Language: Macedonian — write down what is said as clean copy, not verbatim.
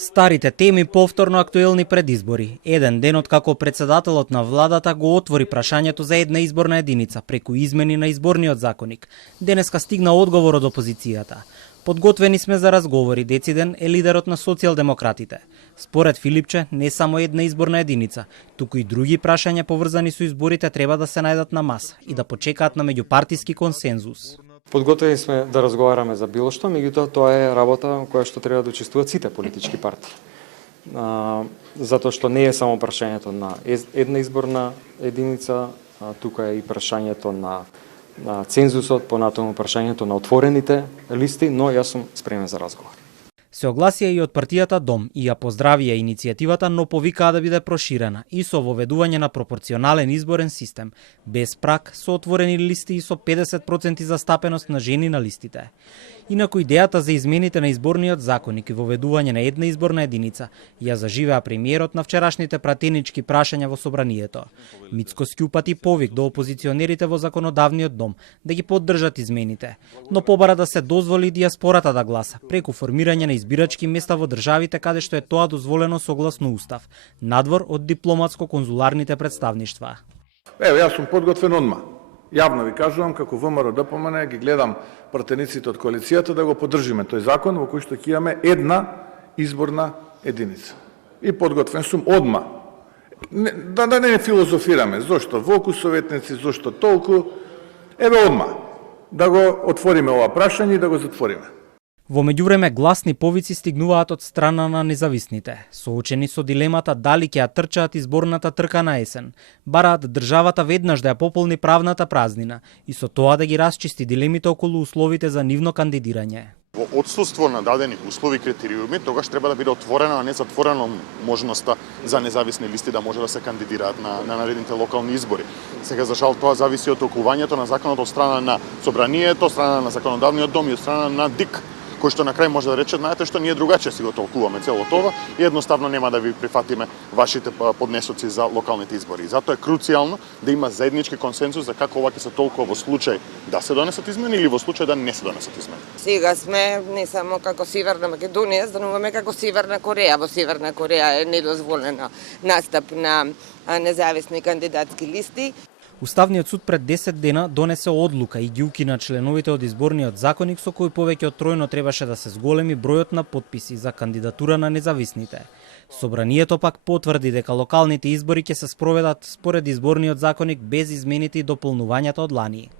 Старите теми повторно актуелни пред избори. Еден ден откако председателот на владата го отвори прашањето за една изборна единица преку измени на изборниот законник. Денеска стигна одговор од опозицијата. Подготвени сме за разговори, дециден е лидерот на социјалдемократите. Според Филипче, не само една изборна единица, туку и други прашања поврзани со изборите треба да се најдат на маса и да почекаат на меѓупартиски консензус. Подготвени сме да разговараме за било што, меѓутоа тоа е работа која што треба да учествуваат сите политички партии. Затоа што не е само прашањето на една изборна единица, тука е и прашањето на цензусот, понатаму прашањето на отворените листи, но јас сум спремен за разговор. Се огласија и од партијата Дом и ја поздравија иницијативата, но повикаа да биде проширена и со воведување на пропорционален изборен систем, без праг, со отворени листи и со 50% застапеност на жени на листите. Инаку идејата за измените на изборниот законник и воведување на една изборна единица ја заживеа премиерот на вчерашните пратенички прашања во собранието. Мицкоски упати повик до опозиционерите во законодавниот дом да ги поддржат измените, но побара да се дозволи дијаспората да гласа преку формирање на избирачки места во државите каде што е тоа дозволено согласно устав, надвор од дипломатско-конзуларните представништва. Ево, јас сум подготвен одма. Јавно ви кажувам, како ВМРО ДПМН ги гледам пратениците од коалицијата да го поддржиме тој закон во кој што ќе имаме една изборна единица. И подготвен сум одма. Да не филозофираме, зошто волку советници, зошто толку. Еве одма, да го отвориме ова прашање и да го затвориме. Во меѓувреме гласни повици стигнуваат од страна на независните. Соочени со дилемата дали ќе ја трчаат изборната трка на есен, бараат државата веднаш да ја пополни правната празнина и со тоа да ги расчисти дилемите околу условите за нивно кандидирање. Во отсуство на дадени услови и критериуми, тогаш треба да биде отворена, а не затворена можноста за независни листи да може да се кандидираат на наредните локални избори. Сега за жал тоа зависи од толкувањето на законот од страна на собранието, од страна на законодавниот дом и од страна на ДИК, кој што на крај може да рече, знаете што ние другаче си го толкуваме цело тоа и едноставно нема да ви прифатиме вашите поднесоци за локалните избори. Затоа е круцијално да има заеднички консензус за како ова ќе се толкува во случај да се донесат измени или во случај да не се донесат измени. Сега сме не само како Северна Македонија, стануваме како Северна Кореја. Во Северна Кореја е недозволено настап на независни кандидатски листи. Уставниот суд пред 10 дена донесе одлука и ги укина членовите од изборниот законник со кој повеќе од тројно требаше да се зголеми бројот на потписи за кандидатура на независните. Собранието пак потврди дека локалните избори ќе се спроведат според изборниот законник без измените и дополнувањата од лани.